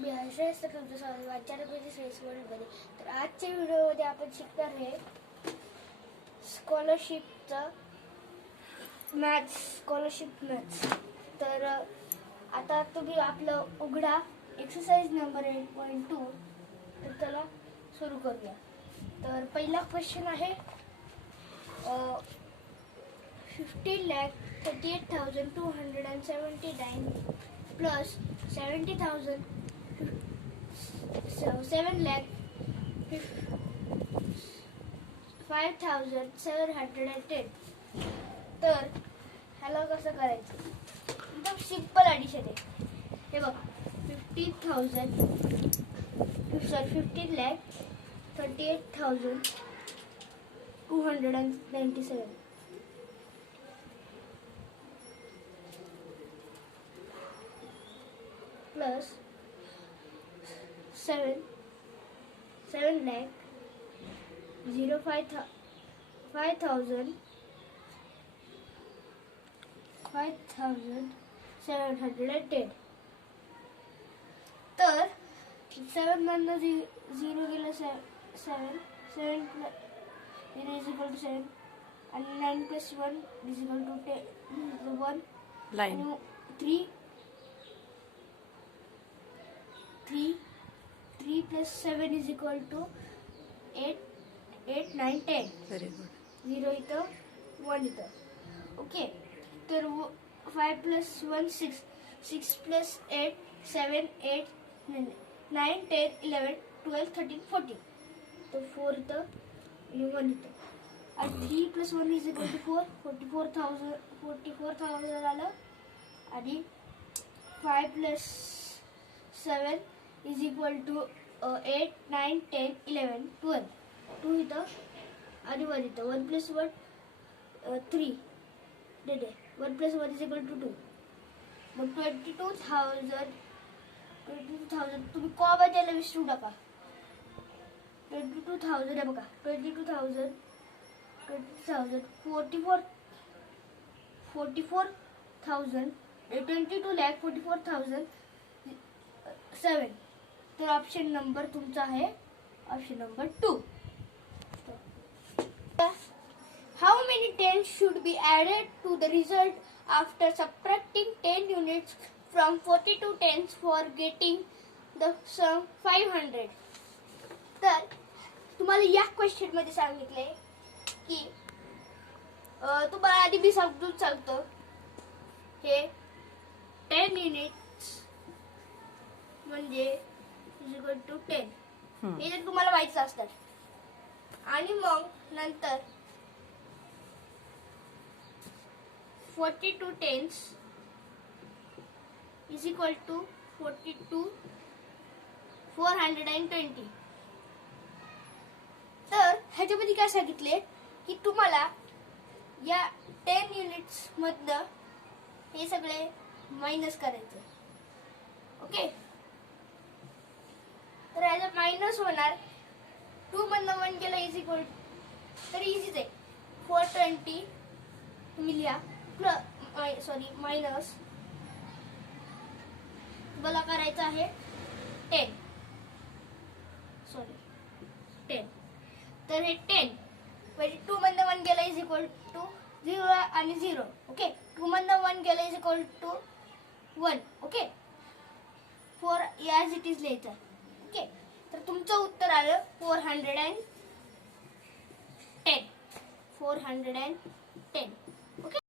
मी हर्षेश तुमचं स्वागत वाचारपैकी स्पेस वर्ल्डमध्ये. तर आजच्या व्हिडिओमध्ये आपण शिकणार आहे स्कॉलरशिपचं स्कॉलरशिप मॅथ्स. तर आता तुम्ही आपलं उघडा एक्सरसाइज नंबर 8.2. तर चला सुरू करूया. तर पहिला क्वेश्चन आहे 15,38,279 plus 70,000 7,05,710. तर ह्याला कसं करायचं? एकदम सिंपल ॲडिशन आहे. हे बघा 15,38,297 plus 7 lakh 5,710. तर 7 मधनं 0 गेलं 7 7 is equal to 7 and 9 plus 1 is equal to 10 1 line and 3 plus 7 is equal to 8 9 10. very good 0 इथं 1 इथं. ओके. तर 5 plus 1 6 6 plus 8 7 8 9 10 11 12 13 14. तर 4 इथं आणि 1 इथं. आणि 3 plus 1 is equal to 4 44,000 आलं. आणि 5 plus 7 is equal to 8 9 10 11 12. 2 इथं आणि 1 इथं. 1 plus 1 3 डेड आहे. 1 plus 1 is equal to 2. मग 22,000 तुम्ही कॉमा द्यायला विसरू नका. 22,000 आहे बघा. 22,000 44,000 22,44,007. तर ऑप्शन नंबर तुमचा आहे option number 2. How many tens should be added to the result after subtracting 10 units from 42 tens for getting the sum 500? तर तुम्हाला या क्वेश्चन मध्ये सांगितले की तुम्हाला आधी मी समजून सांगतो. हे 10 युनिट्स म्हणजे इज इक्वल टू 10 हे तर तुम्हाला माहितीच असतात. आणि मग नंतर 42 tens is equal to 420. तर ह्याच्यामध्ये काय सांगितले की तुम्हाला या 10 युनिट्स मधनं हे सगळे मायनस करायचे. ओके. तर ह्याचा मायनस होणार. 2 मधनं 1 गेला इज इक्वल. तर इझीच आहे. 420 मिलिया मायनस मला करायचं आहे 10. तर हे 10 म्हणजे 2 मधनं 1 गेला इज इक्वल टू 0 आणि 0. ओके. 2 मधनं 1 गेला is equal to 1. Okay. 4 as it is लिहायचं. ओके. तर तुमचं उत्तर आलं 410.